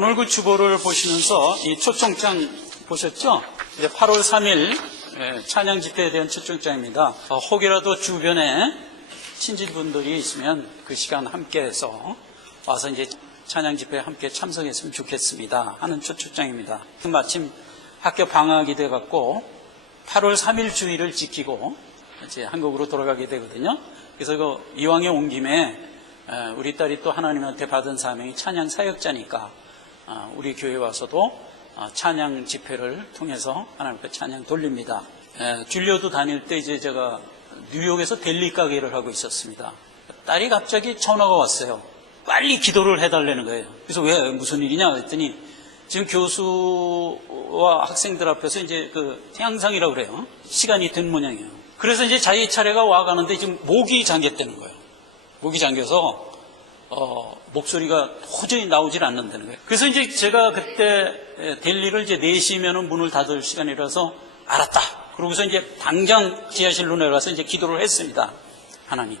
오늘 그 주보를 보시면서 이 초청장 보셨죠? 이제 8월 3일 찬양 집회에 대한 초청장입니다. 혹여라도 주변에 친지분들이 있으면 그 시간 함께해서 와서 이제 찬양 집회에 함께 참석했으면 좋겠습니다 하는 초청장입니다. 마침 학교 방학이 돼갖고 8월 3일 주일을 지키고 이제 한국으로 돌아가게 되거든요. 그래서 이왕에 온 김에 우리 딸이 또 하나님한테 받은 사명이 찬양 사역자니까 우리 교회 와서도 찬양 집회를 통해서 하나님께 찬양 돌립니다. 줄리어도 다닐 때 이제 제가 뉴욕에서 델리 가게를 하고 있었습니다. 딸이 갑자기 전화가 왔어요. 빨리 기도를 해달라는 거예요. 그래서 왜 무슨 일이냐 그랬더니 지금 교수와 학생들 앞에서 이제 그 태양상이라고 그래요. 시간이 된 모양이에요. 그래서 이제 자기 차례가 와가는데 지금 목이 잠겼다는 거예요. 목이 잠겨서 목소리가 도저히 나오질 않는다는 거예요. 그래서 이제 제가 그때 델리를 이제 4시면은 문을 닫을 시간이라서 알았다. 그러고서 이제 당장 지하실로 내려가서 이제 기도를 했습니다. 하나님,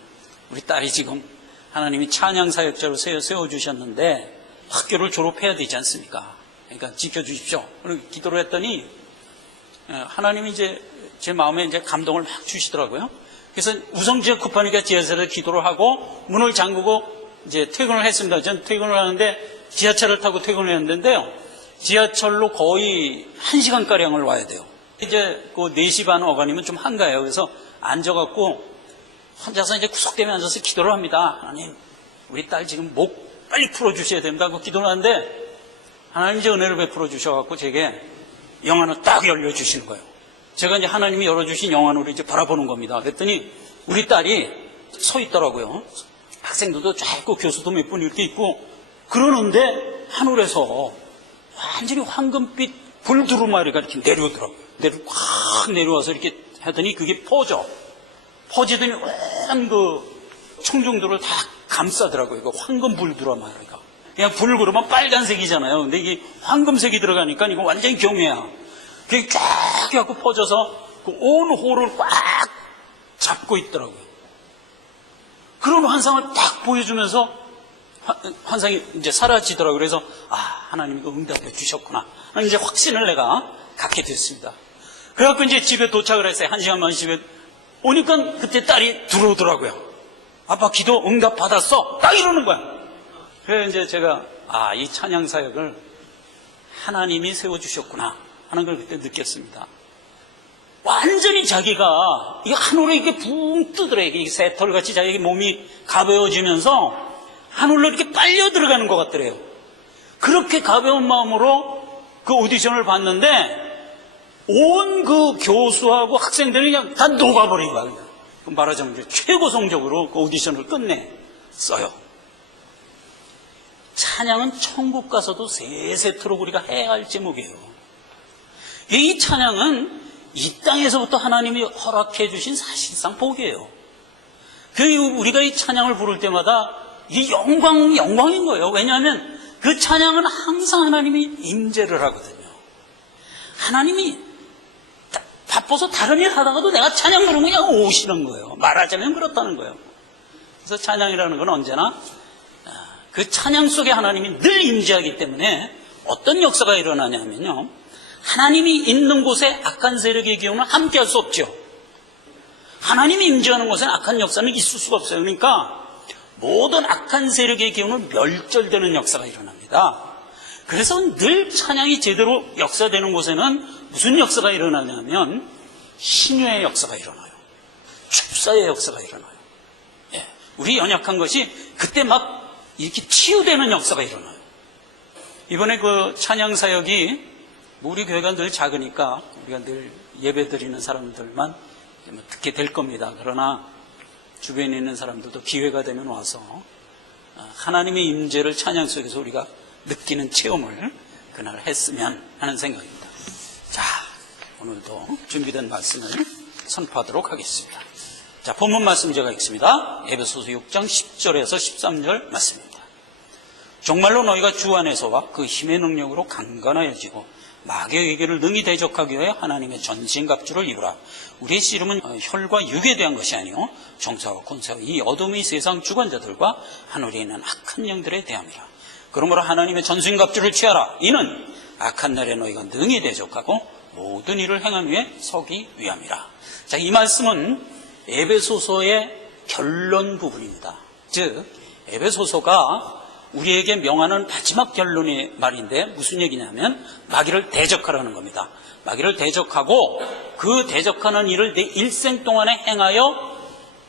우리 딸이 지금 하나님이 찬양 사역자로 세워주셨는데 학교를 졸업해야 되지 않습니까? 그러니까 지켜주십시오. 그리고 기도를 했더니 하나님이 이제 제 마음에 이제 감동을 막 주시더라고요. 그래서 우선지가 급하니까 지하철에 기도를 하고 문을 잠그고 이제 퇴근을 했습니다. 전 퇴근을 하는데 지하철을 타고 퇴근을 했는데요. 지하철로 거의 1시간가량을 와야 돼요. 이제 그 4시 반 어간이면 좀 한가해요. 그래서 앉아갖고 혼자서 이제 구석대면 앉아서 기도를 합니다. 하나님, 우리 딸 지금 목 빨리 풀어주셔야 됩니다. 그 기도를 하는데 하나님 이제 은혜를 베풀어 주셔갖고 제게 영안을 딱 열려주시는 거예요. 제가 이제 하나님이 열어주신 영안으로 이제 바라보는 겁니다. 그랬더니 우리 딸이 서 있더라고요. 학생들도 쫙 있고 교수도 몇 분 이렇게 있고 그러는데 하늘에서 완전히 황금빛 불두루마리가 이렇게 내려오더라고요. 확 내려와서 이렇게 하더니 그게 퍼지더니 온 그 청중들을 다 감싸더라고요. 그 황금 불두루마리가. 그냥 불 그러면 빨간색이잖아요. 근데 이게 황금색이 들어가니까 이거 완전히 경외야. 그게 쫙 해갖고 퍼져서 그 온 홀을 꽉 잡고 있더라고요. 그런 환상을 딱 보여주면서 환상이 이제 사라지더라고요. 그래서 하나님이 응답해 주셨구나. 이제 확신을 내가 갖게 됐습니다. 그래갖고 이제 집에 도착을 했어요. 1시간 만 집에 오니까 그때 딸이 들어오더라고요. 아빠 기도 응답 받았어. 딱 이러는 거야. 그래서 이제 제가 이 찬양 사역을 하나님이 세워주셨구나 하는 걸 그때 느꼈습니다. 완전히 자기가 이 하늘에 이렇게 붕 뜨더래요. 이 새털같이 자기 몸이 가벼워지면서 하늘로 이렇게 빨려 들어가는 것 같더래요. 그렇게 가벼운 마음으로 그 오디션을 봤는데 온 그 교수하고 학생들이 그냥 다 녹아버린 거야. 말하자면 최고 성적으로 그 오디션을 끝냈어요. 찬양은 천국 가서도 세세토록 우리가 해야 할 제목이에요. 이 찬양은 이 땅에서부터 하나님이 허락해 주신 사실상 복이에요. 우리가 이 찬양을 부를 때마다 이게 영광인 거예요. 왜냐하면 그 찬양은 항상 하나님이 임재를 하거든요. 하나님이 바빠서 다른 일 하다가도 내가 찬양 부르면 그냥 오시는 거예요. 말하자면 그렇다는 거예요. 그래서 찬양이라는 건 언제나 그 찬양 속에 하나님이 늘 임재하기 때문에 어떤 역사가 일어나냐면요. 하나님이 있는 곳에 악한 세력의 기운은 함께할 수 없죠. 하나님이 임재하는 곳에는 악한 역사는 있을 수가 없어요. 그러니까 모든 악한 세력의 기운은 멸절되는 역사가 일어납니다. 그래서 늘 찬양이 제대로 역사되는 곳에는 무슨 역사가 일어나냐면 신유의 역사가 일어나요. 축사의 역사가 일어나요. 우리 연약한 것이 그때 막 이렇게 치유되는 역사가 일어나요. 이번에 그 찬양 사역이 우리 교회가 늘 작으니까 우리가 늘 예배 드리는 사람들만 듣게 될 겁니다. 그러나 주변에 있는 사람들도 기회가 되면 와서 하나님의 임재를 찬양 속에서 우리가 느끼는 체험을 그날 했으면 하는 생각입니다. 자, 오늘도 준비된 말씀을 선포하도록 하겠습니다. 자, 본문 말씀 제가 읽습니다. 에베소서 6장 10절에서 13절 말씀입니다. 정말로 너희가 주 안에서와 그 힘의 능력으로 강건하여지고 마귀의 의궤를 능히 대적하기 위하여 하나님의 전신갑주를 입으라. 우리의 씨름은 혈과 육에 대한 것이 아니요 정사와 권세와 이 어둠의 세상 주관자들과 하늘에 있는 악한 영들에 대함이라. 그러므로 하나님의 전수인갑주를 취하라. 이는 악한 날에 너희가 능히 대적하고 모든 일을 행한 위에 서기 위함이라. 자, 이 말씀은 에베소서의 결론 부분입니다. 즉 에베소서가 우리에게 명하는 마지막 결론의 말인데 무슨 얘기냐면 마귀를 대적하라는 겁니다. 마귀를 대적하고 그 대적하는 일을 내 일생 동안에 행하여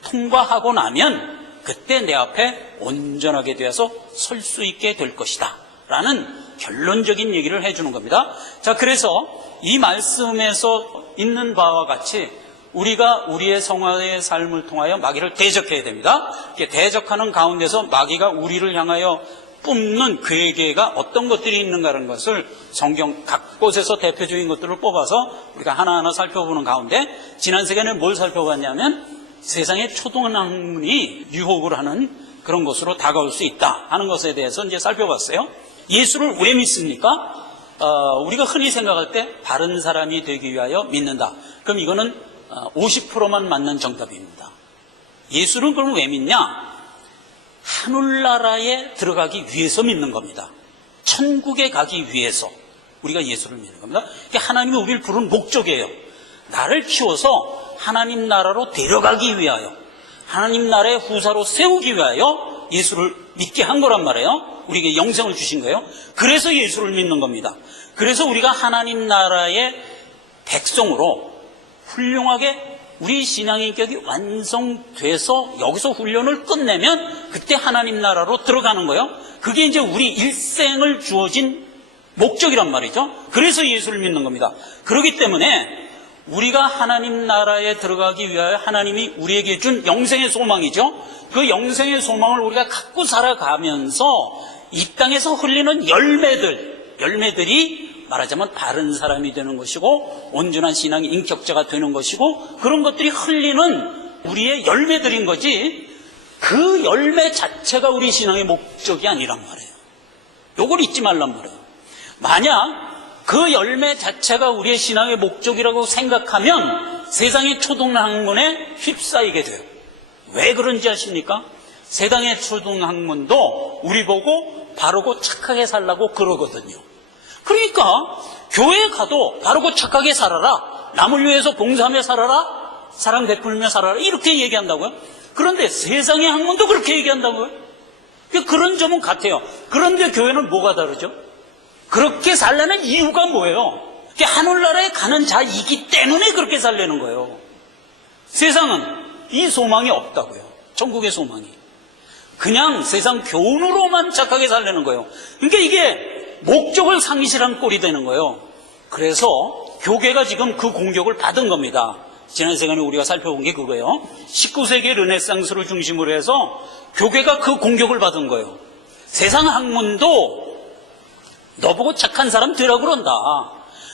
통과하고 나면 그때 내 앞에 온전하게 되어서 설 수 있게 될 것이다 라는 결론적인 얘기를 해주는 겁니다. 자, 그래서 이 말씀에서 있는 바와 같이 우리가 우리의 성화의 삶을 통하여 마귀를 대적해야 됩니다. 이렇게 대적하는 가운데서 마귀가 우리를 향하여 뿜는 괴계가 어떤 것들이 있는가라는 것을 성경 각 곳에서 대표적인 것들을 뽑아서 우리가 하나하나 살펴보는 가운데 지난 시간에 뭘 살펴봤냐면 세상의 초등학문이 유혹을 하는 그런 것으로 다가올 수 있다 하는 것에 대해서 이제 살펴봤어요. 예수를 왜 믿습니까? 우리가 흔히 생각할 때 바른 사람이 되기 위하여 믿는다. 그럼 이거는 50%만 맞는 정답입니다. 예수는 그럼 왜 믿냐? 하늘나라에 들어가기 위해서 믿는 겁니다. 천국에 가기 위해서 우리가 예수를 믿는 겁니다. 하나님이 우리를 부른 목적이에요. 나를 키워서 하나님 나라로 데려가기 위하여, 하나님 나라의 후사로 세우기 위하여 예수를 믿게 한 거란 말이에요. 우리에게 영생을 주신 거예요. 그래서 예수를 믿는 겁니다. 그래서 우리가 하나님 나라의 백성으로 훌륭하게 우리 신앙의 인격이 완성돼서 여기서 훈련을 끝내면 그때 하나님 나라로 들어가는 거예요. 그게 이제 우리 일생을 주어진 목적이란 말이죠. 그래서 예수를 믿는 겁니다. 그렇기 때문에 우리가 하나님 나라에 들어가기 위하여 하나님이 우리에게 준 영생의 소망이죠. 그 영생의 소망을 우리가 갖고 살아가면서 이 땅에서 흘리는 열매들이 말하자면 바른 사람이 되는 것이고 온전한 신앙의 인격자가 되는 것이고 그런 것들이 흘리는 우리의 열매들인 거지 그 열매 자체가 우리 신앙의 목적이 아니란 말이에요. 요걸 잊지 말란 말이에요. 만약 그 열매 자체가 우리의 신앙의 목적이라고 생각하면 세상의 초등학문에 휩싸이게 돼요. 왜 그런지 아십니까? 세상의 초등학문도 우리 보고 바르고 착하게 살라고 그러거든요. 그러니까 교회에 가도 바르고 착하게 살아라, 남을 위해서 봉사하며 살아라, 사랑 베풀며 살아라 이렇게 얘기한다고요. 그런데 세상의 학문도 그렇게 얘기한다고요. 그런 점은 같아요. 그런데 교회는 뭐가 다르죠? 그렇게 살려는 이유가 뭐예요? 하늘나라에 가는 자이기 때문에 그렇게 살려는 거예요. 세상은 이 소망이 없다고요. 천국의 소망이. 그냥 세상 교훈으로만 착하게 살려는 거예요. 그러니까 이게 목적을 상실한 꼴이 되는 거예요. 그래서 교계가 지금 그 공격을 받은 겁니다. 지난 시간에 우리가 살펴본 게 그거예요. 19세기 르네상스를 중심으로 해서 교계가 그 공격을 받은 거예요. 세상 학문도 너보고 착한 사람 되라고 그런다.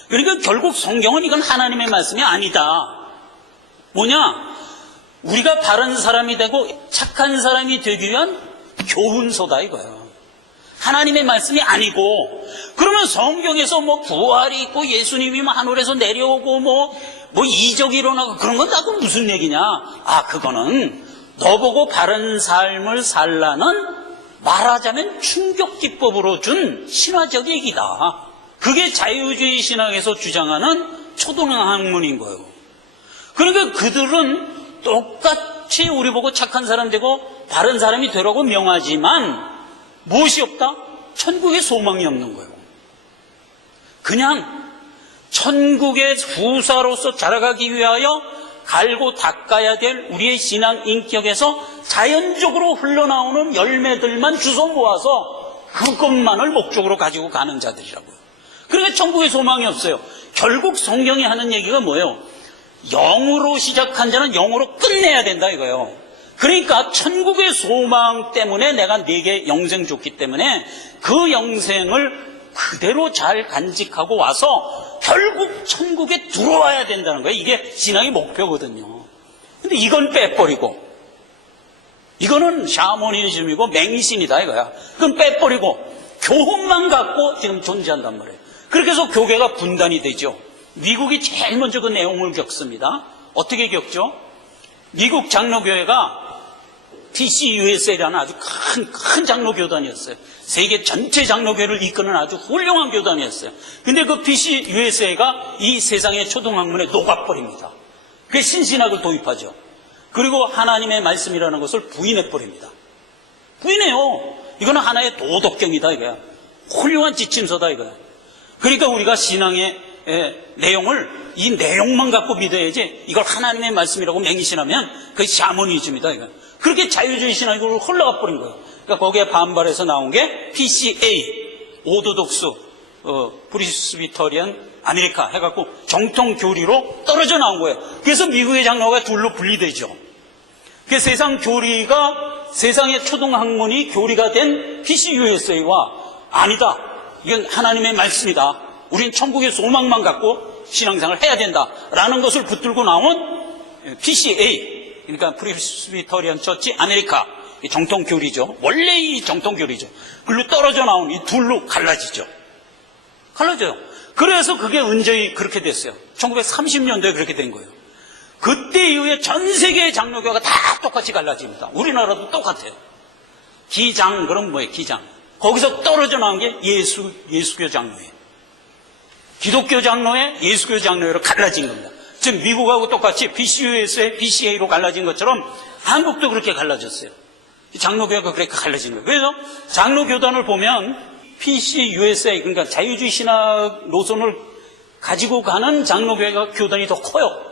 그러니까 결국 성경은 이건 하나님의 말씀이 아니다. 뭐냐? 우리가 바른 사람이 되고 착한 사람이 되기 위한 교훈서다 이거예요. 하나님의 말씀이 아니고 그러면 성경에서 뭐 부활이 있고 예수님이 하늘에서 내려오고 뭐 이적이 일어나고 그런 건 다 무슨 얘기냐? 그거는 너보고 바른 삶을 살라는 말하자면 충격기법으로 준 신화적 얘기다. 그게 자유주의 신학에서 주장하는 초등학문인 거예요. 그러니까 그들은 똑같이 우리 보고 착한 사람 되고 바른 사람이 되라고 명하지만 무엇이 없다? 천국의 소망이 없는 거예요. 그냥 천국의 후사로서 자라가기 위하여 갈고 닦아야 될 우리의 신앙 인격에서 자연적으로 흘러나오는 열매들만 주워 모아서 그것만을 목적으로 가지고 가는 자들이라고요. 그러니까 천국의 소망이 없어요. 결국 성경이 하는 얘기가 뭐예요? 영으로 시작한 자는 영으로 끝내야 된다 이거예요. 그러니까 천국의 소망 때문에 내가 네게 영생 줬기 때문에 그 영생을 그대로 잘 간직하고 와서 결국 천국에 들어와야 된다는 거예요. 이게 신앙의 목표거든요. 근데 이건 빼버리고 이거는 샤머니즘이고 맹신이다 이거야. 그건 빼버리고 교훈만 갖고 지금 존재한단 말이에요. 그렇게 해서 교계가 분단이 되죠. 미국이 제일 먼저 그 내용을 겪습니다. 어떻게 겪죠? 미국 장로교회가 PC USA라는 아주 큰 장로교단이었어요. 세계 전체 장로교를 이끄는 아주 훌륭한 교단이었어요. 근데 그 PC USA가 이 세상의 초등학문에 녹아버립니다. 그게 신신학을 도입하죠. 그리고 하나님의 말씀이라는 것을 부인해버립니다. 부인해요. 이거는 하나의 도덕경이다 이거야. 훌륭한 지침서다 이거야. 그러니까 우리가 신앙의 내용을 이 내용만 갖고 믿어야지 이걸 하나님의 말씀이라고 맹신하면 그게 샤머니즘이다 이거야. 그렇게 자유주의 신학으로 흘러가 버린 거예요. 그러니까 거기에 반발해서 나온 게 PCA, 오도독스, 프리스비터리안 아메리카 해갖고 정통 교리로 떨어져 나온 거예요. 그래서 미국의 장로가 둘로 분리되죠. 그 세상 교리가 세상의 초등학문이 교리가 된 PCUSA와 아니다. 이건 하나님의 말씀이다. 우린 천국의 소망만 갖고 신앙생활을 해야 된다라는 것을 붙들고 나온 PCA, 그러니까 프리스비터리안 처치 아메리카, 정통 교리죠. 원래 이 정통 교리죠. 그걸로 떨어져 나온 이 둘로 갈라지죠. 갈라져요. 그래서 그게 은저히 그렇게 됐어요. 1930년도에 그렇게 된 거예요. 그때 이후에 전 세계의 장로교가 다 똑같이 갈라집니다. 우리나라도 똑같아요. 기장, 그럼 뭐예요? 기장. 거기서 떨어져 나온 게 예수교 장로예요. 기독교 장로에 예수교 장로로 갈라진 겁니다. 즉 미국하고 똑같이 PCUS에 BCA로 갈라진 것처럼 한국도 그렇게 갈라졌어요. 장로교가 그렇게 갈라진 거예요. 그래서 장로교단을 보면 PCUSA, 그러니까 자유주의 신학 노선을 가지고 가는 장로교회가 교단이 더 커요.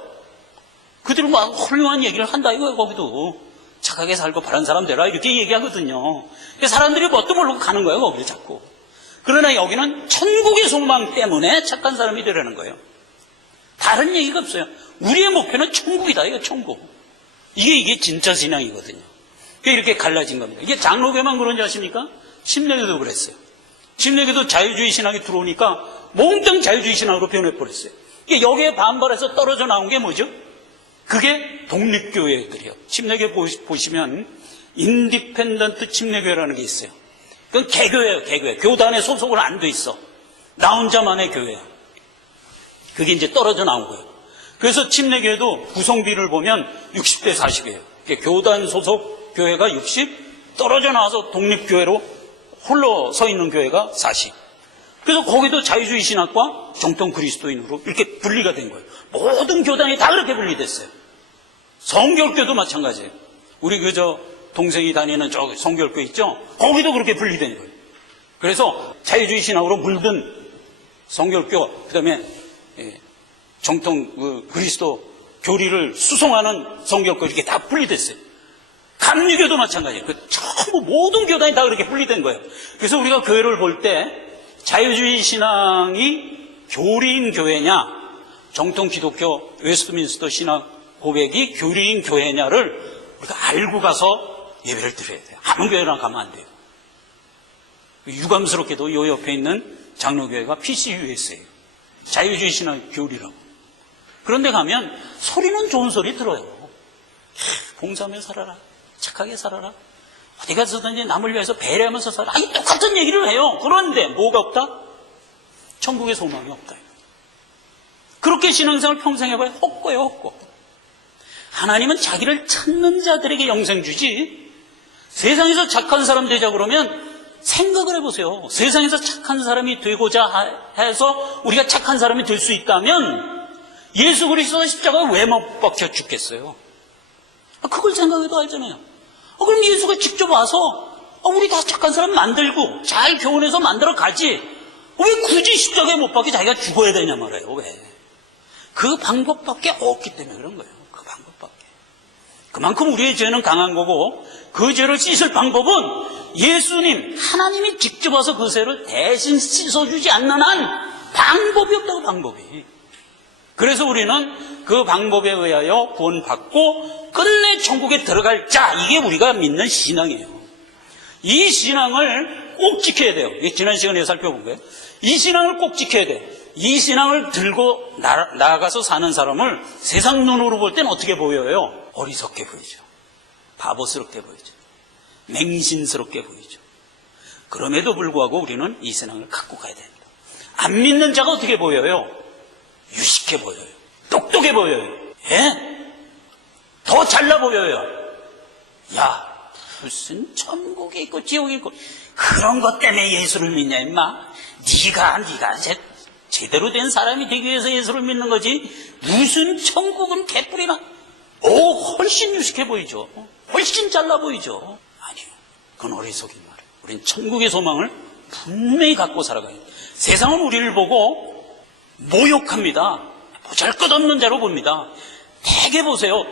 그들은 막 훌륭한 얘기를 한다 이거예요. 거기도 착하게 살고 바른 사람 되라 이렇게 얘기하거든요. 사람들이 뭣도 모르고 가는 거예요. 거기를 자꾸. 그러나 여기는 천국의 소망 때문에 착한 사람이 되라는 거예요. 다른 얘기가 없어요. 우리의 목표는 천국이다. 이거 천국. 이게 진짜 신앙이거든요. 이렇게 갈라진 겁니다. 이게 장로교만 그런지 아십니까? 침례교도 그랬어요. 침례교도 자유주의 신학이 들어오니까 몽땅 자유주의 신학으로 변해버렸어요. 여기에 반발해서 떨어져 나온 게 뭐죠? 그게 독립교회들이에요. 침례교 보시면 인디펜던트 침례교회라는 게 있어요. 그건 개교예요. 개교회. 교단에 소속은 안 돼 있어. 나 혼자만의 교회야. 그게 이제 떨어져 나온 거예요. 그래서 침례교회도 구성비를 보면 60대 40이에요. 교단 소속 교회가 60, 떨어져 나와서 독립교회로 홀로 서 있는 교회가 40. 그래서 거기도 자유주의 신학과 정통 그리스도인으로 이렇게 분리가 된 거예요. 모든 교단이 다 그렇게 분리됐어요. 성결교도 마찬가지예요. 우리 동생이 다니는 저 성결교 있죠? 거기도 그렇게 분리된 거예요. 그래서 자유주의 신학으로 물든 성결교, 그 다음에 정통 그리스도 교리를 수송하는 성결교 이렇게 다 분리됐어요. 감리교도 마찬가지예요. 전부 모든 교단이 다 그렇게 분리된 거예요. 그래서 우리가 교회를 볼 때 자유주의 신앙이 교리인 교회냐, 정통 기독교 웨스트민스터 신학 고백이 교리인 교회냐를 우리가 알고 가서 예배를 드려야 돼요. 아무 교회나 가면 안 돼요. 유감스럽게도 요 옆에 있는 장로교회가 PCUS예요. 자유주의 신학 교리라고. 그런데 가면 소리는 좋은 소리 들어요. 봉사하며 살아라. 착하게 살아라. 어디 가서든지 남을 위해서 배려하면서 살아라. 아니, 똑같은 얘기를 해요. 그런데 뭐가 없다? 천국의 소망이 없다. 그렇게 신앙생활 평생 해봐야 헛고예요, 헛고. 하나님은 자기를 찾는 자들에게 영생 주지, 세상에서 착한 사람 되자 그러면 생각을 해보세요. 세상에서 착한 사람이 되고자 해서 우리가 착한 사람이 될 수 있다면 예수 그리스도가 십자가에 왜 못 박혀 죽겠어요? 그걸 생각해도 알잖아요. 그럼 예수가 직접 와서 우리 다 착한 사람 만들고 잘 교훈해서 만들어 가지, 왜 굳이 십자가에 못 박혀 자기가 죽어야 되냐 말이에요. 왜? 그 방법밖에 없기 때문에 그런 거예요. 그 방법밖에. 그만큼 우리의 죄는 강한 거고, 그 죄를 씻을 방법은 예수님, 하나님이 직접 와서 그 죄를 대신 씻어주지 않는 한 방법이 없다고, 방법이. 그래서 우리는 그 방법에 의하여 구원받고 끝내 천국에 들어갈 자, 이게 우리가 믿는 신앙이에요. 이 신앙을 꼭 지켜야 돼요. 지난 시간에 살펴본 거예요. 이 신앙을 꼭 지켜야 돼요. 이 신앙을 들고 나아가서 사는 사람을 세상 눈으로 볼 때는 어떻게 보여요? 어리석게 보이죠. 바보스럽게 보이죠. 맹신스럽게 보이죠. 그럼에도 불구하고 우리는 이 신앙을 갖고 가야 됩니다. 안 믿는 자가 어떻게 보여요? 유식해 보여요. 똑똑해 보여요. 예? 더 잘나 보여요. 야, 무슨 천국이 있고 지옥이 있고 그런 것 때문에 예수를 믿냐 임마. 네가 제대로 된 사람이 되기 위해서 예수를 믿는 거지. 무슨 천국은 개뿔이나. 훨씬 유식해 보이죠. 훨씬 잘나 보이죠. 아니요, 그건 어리석인 말이에요. 우린 천국의 소망을 분명히 갖고 살아가야 돼요. 세상은 우리를 보고 모욕합니다. 보잘것없는 자로 봅니다. 되게 보세요.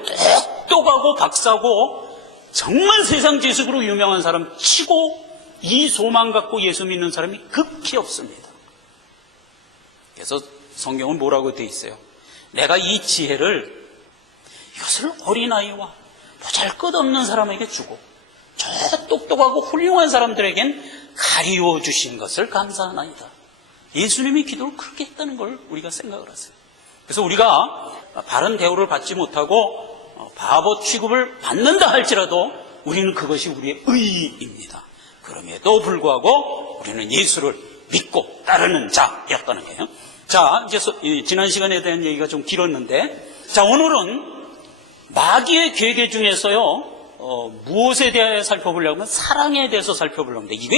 똑똑하고 박사고 정말 세상 지식으로 유명한 사람 치고 이 소망 갖고 예수 믿는 사람이 극히 없습니다. 그래서 성경은 뭐라고 되어 있어요? 내가 이 지혜를 이것을 어린아이와 보잘것없는 사람에게 주고 저 똑똑하고 훌륭한 사람들에겐 가리워 주신 것을 감사하나이다. 예수님이 기도를 그렇게 했다는 걸 우리가 생각을 하세요. 그래서 우리가 바른 대우를 받지 못하고 바보 취급을 받는다 할지라도 우리는 그것이 우리의 의의입니다. 그럼에도 불구하고 우리는 예수를 믿고 따르는 자였다는 거예요. 자, 이제 지난 시간에 대한 얘기가 좀 길었는데, 자, 오늘은 마귀의 계계 중에서요, 무엇에 대해 살펴보려고 하면 사랑에 대해서 살펴보려고 합니다.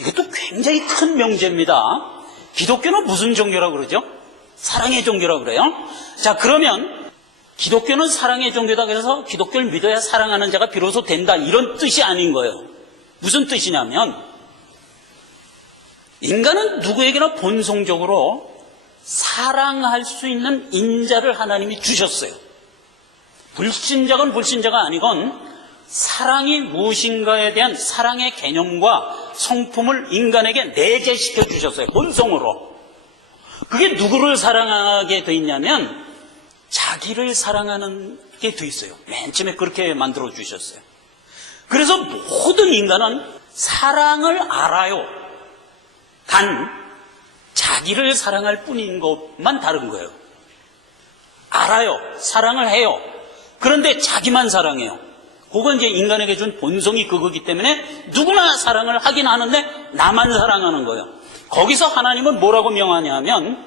이것도 굉장히 큰 명제입니다. 기독교는 무슨 종교라고 그러죠? 사랑의 종교라고 그래요. 자, 그러면 기독교는 사랑의 종교다 그래서 기독교를 믿어야 사랑하는 자가 비로소 된다, 이런 뜻이 아닌 거예요. 무슨 뜻이냐면 인간은 누구에게나 본성적으로 사랑할 수 있는 인자를 하나님이 주셨어요. 불신자건 불신자가 아니건 사랑이 무엇인가에 대한 사랑의 개념과 성품을 인간에게 내재시켜 주셨어요. 본성으로. 그게 누구를 사랑하게 돼 있냐면 자기를 사랑하는 게 돼 있어요. 맨 처음에 그렇게 만들어 주셨어요. 그래서 모든 인간은 사랑을 알아요. 단 자기를 사랑할 뿐인 것만 다른 거예요. 알아요. 사랑을 해요. 그런데 자기만 사랑해요. 그건 이제 인간에게 준 본성이 그거기 때문에 누구나 사랑을 하긴 하는데 나만 사랑하는 거예요. 거기서 하나님은 뭐라고 명하냐면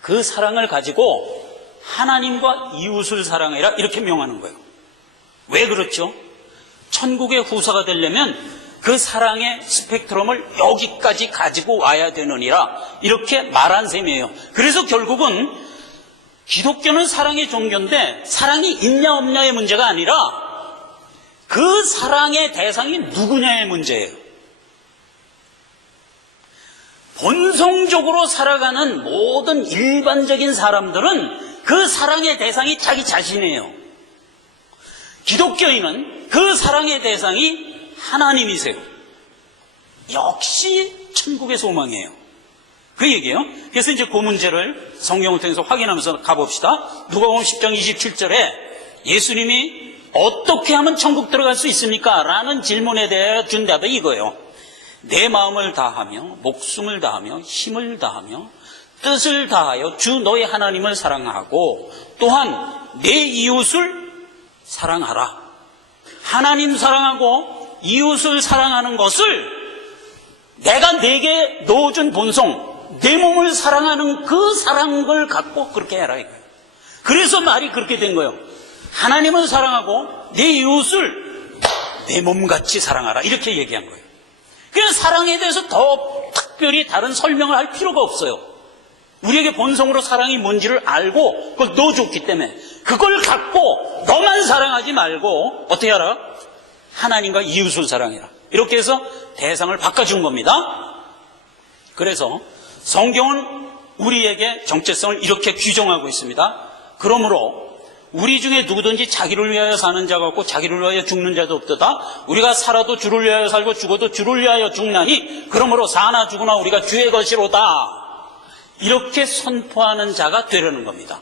그 사랑을 가지고 하나님과 이웃을 사랑해라, 이렇게 명하는 거예요. 왜 그렇죠? 천국의 후사가 되려면 그 사랑의 스펙트럼을 여기까지 가지고 와야 되느니라, 이렇게 말한 셈이에요. 그래서 결국은 기독교는 사랑의 종교인데 사랑이 있냐 없냐의 문제가 아니라 그 사랑의 대상이 누구냐의 문제예요. 본성적으로 살아가는 모든 일반적인 사람들은 그 사랑의 대상이 자기 자신이에요. 기독교인은 그 사랑의 대상이 하나님이세요. 역시 천국의 소망이에요. 그 얘기예요. 그래서 이제 그 문제를 성경을 통해서 확인하면서 가봅시다. 누가복음 10장 27절에 예수님이 어떻게 하면 천국 들어갈 수 있습니까? 라는 질문에 대해 준 답이 이거예요. 내 마음을 다하며 목숨을 다하며 힘을 다하며 뜻을 다하여 주 너의 하나님을 사랑하고 또한 내 이웃을 사랑하라. 하나님 사랑하고 이웃을 사랑하는 것을 내가 내게 넣어준 본성, 내 몸을 사랑하는 그 사랑을 갖고 그렇게 해라 이거예요. 그래서 말이 그렇게 된 거예요. 하나님을 사랑하고 내 이웃을 내 몸같이 사랑하라, 이렇게 얘기한 거예요. 그래서 사랑에 대해서 더 특별히 다른 설명을 할 필요가 없어요. 우리에게 본성으로 사랑이 뭔지를 알고 그걸 넣어줬기 때문에 그걸 갖고 너만 사랑하지 말고 어떻게 하라? 하나님과 이웃을 사랑해라. 이렇게 해서 대상을 바꿔준 겁니다. 그래서 성경은 우리에게 정체성을 이렇게 규정하고 있습니다. 그러므로 우리 중에 누구든지 자기를 위하여 사는 자가 없고 자기를 위하여 죽는 자도 없도다. 우리가 살아도 주를 위하여 살고 죽어도 주를 위하여 죽나니 그러므로 사나 죽으나 우리가 주의 것이로다. 이렇게 선포하는 자가 되려는 겁니다.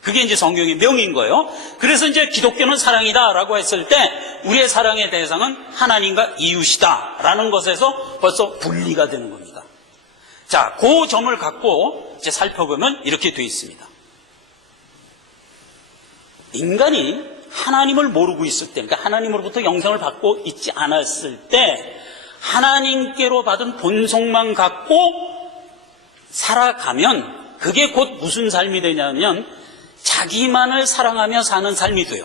그게 이제 성경의 명인 거예요. 그래서 이제 기독교는 사랑이다라고 했을 때 우리의 사랑의 대상은 하나님과 이웃이다라는 것에서 벌써 분리가 되는 겁니다. 자, 그 점을 갖고 이제 살펴보면 이렇게 되어 있습니다. 인간이 하나님을 모르고 있을 때, 그러니까 하나님으로부터 영생을 받고 있지 않았을 때 하나님께로 받은 본성만 갖고 살아가면 그게 곧 무슨 삶이 되냐면 자기만을 사랑하며 사는 삶이 돼요.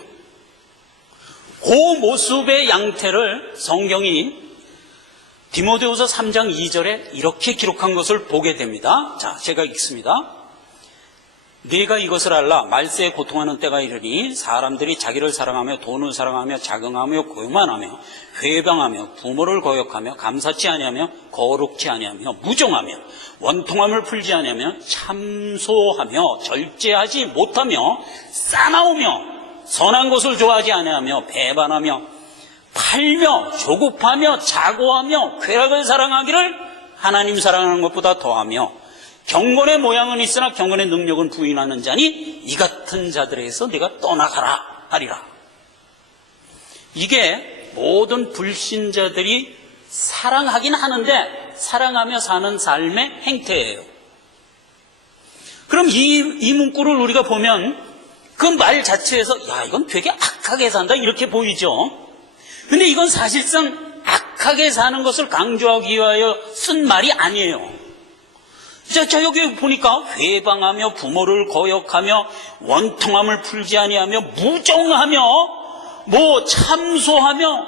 그 모습의 양태를 성경이 디모데후서 3장 2절에 이렇게 기록한 것을 보게 됩니다. 자, 제가 읽습니다. 네가 이것을 알라. 말세에 고통하는 때가 이르니 사람들이 자기를 사랑하며 돈을 사랑하며 자긍하며 교만하며 회방하며 부모를 거역하며 감사치 아니하며 거룩치 아니하며 무정하며 원통함을 풀지 아니하며 참소하며 절제하지 못하며 싸나우며 선한 것을 좋아하지 아니하며 배반하며 팔며 조급하며 자고하며 쾌락을 사랑하기를 하나님 사랑하는 것보다 더하며 경건의 모양은 있으나 경건의 능력은 부인하는 자니 이 같은 자들에게서 네가 떠나가라 하리라. 이게 모든 불신자들이 사랑하긴 하는데 사랑하며 사는 삶의 행태예요. 그럼 이 문구를 우리가 보면 그 말 자체에서 야, 이건 되게 악하게 산다 이렇게 보이죠. 근데 이건 사실상 악하게 사는 것을 강조하기 위하여 쓴 말이 아니에요. 자, 여기 보니까 회방하며 부모를 거역하며 원통함을 풀지 아니하며 무정하며 참소하며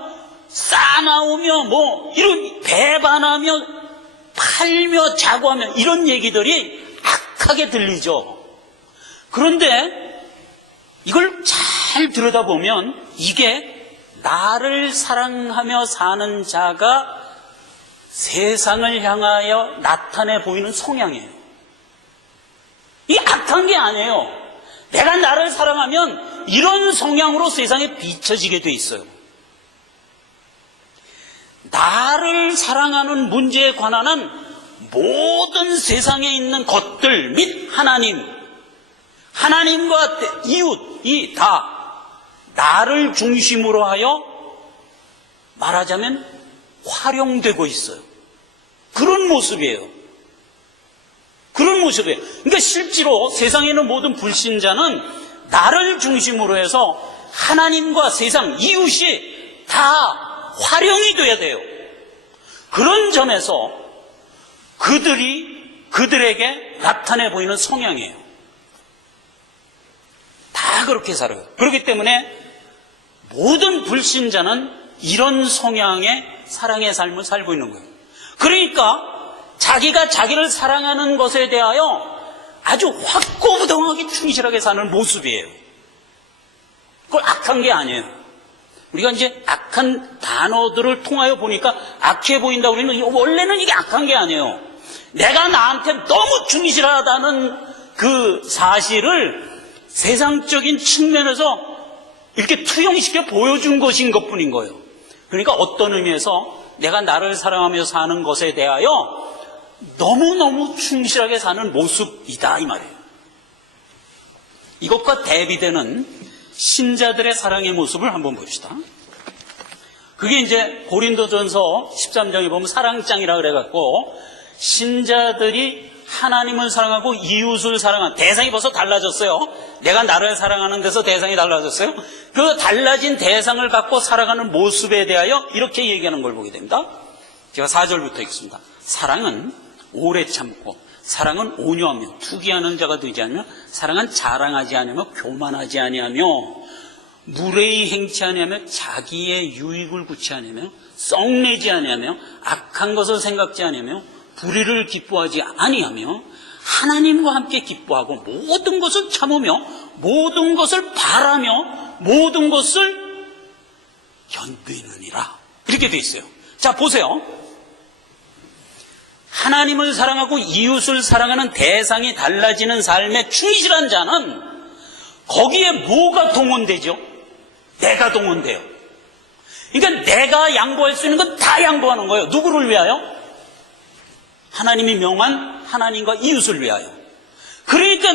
싸나우며 이런 배반하며 팔며 자고하며 이런 얘기들이 악하게 들리죠. 그런데 이걸 잘 들여다보면 이게 나를 사랑하며 사는 자가 세상을 향하여 나타내 보이는 성향이에요. 이게 악한 게 아니에요. 내가 나를 사랑하면 이런 성향으로 세상에 비춰지게 돼 있어요. 나를 사랑하는 문제에 관한 모든 세상에 있는 것들 및 하나님과 이웃이 다 나를 중심으로 하여 말하자면 활용되고 있어요. 그런 모습이에요. 그러니까 실제로 세상에 있는 모든 불신자는 나를 중심으로 해서 하나님과 세상, 이웃이 다 활용이 돼야 돼요. 그런 점에서 그들에게 나타내 보이는 성향이에요. 다 그렇게 살아요. 그렇기 때문에 모든 불신자는 이런 성향의 사랑의 삶을 살고 있는 거예요. 그러니까 자기가 자기를 사랑하는 것에 대하여 아주 확고부동하게 충실하게 사는 모습이에요. 그걸 악한 게 아니에요. 우리가 이제 악한 단어들을 통하여 보니까 악해 보인다 그러면 원래는 이게 악한 게 아니에요. 내가 나한테 너무 충실하다는 그 사실을 세상적인 측면에서 이렇게 투영시켜 보여준 것인 것뿐인 거예요. 그러니까 어떤 의미에서 내가 나를 사랑하며 사는 것에 대하여 너무너무 충실하게 사는 모습이다 이 말이에요. 이것과 대비되는 신자들의 사랑의 모습을 한번 봅시다. 그게 이제 고린도전서 13장에 보면 사랑장이라 그래갖고 신자들이 하나님을 사랑하고 이웃을 사랑한 대상이 벌써 달라졌어요. 내가 나를 사랑하는 데서 대상이 달라졌어요. 그 달라진 대상을 갖고 살아가는 모습에 대하여 이렇게 얘기하는 걸 보게 됩니다. 제가 4절부터 읽습니다. 사랑은 오래 참고 사랑은 온유하며 투기하는 자가 되지 않으며 사랑은 자랑하지 아니하며 교만하지 아니하며 무례히 행치 아니하며 자기의 유익을 구치 아니하며 썩내지 아니하며 악한 것을 생각지 아니하며 불의를 기뻐하지 아니하며 하나님과 함께 기뻐하고 모든 것을 참으며 모든 것을 바라며 모든 것을 견디느니라. 이렇게 돼 있어요. 자, 보세요. 하나님을 사랑하고 이웃을 사랑하는 대상이 달라지는 삶에 충실한 자는 거기에 뭐가 동원되죠? 내가 동원돼요. 그러니까 내가 양보할 수 있는 건 다 양보하는 거예요. 누구를 위하여? 하나님이 명한 하나님과 이웃을 위하여. 그러니까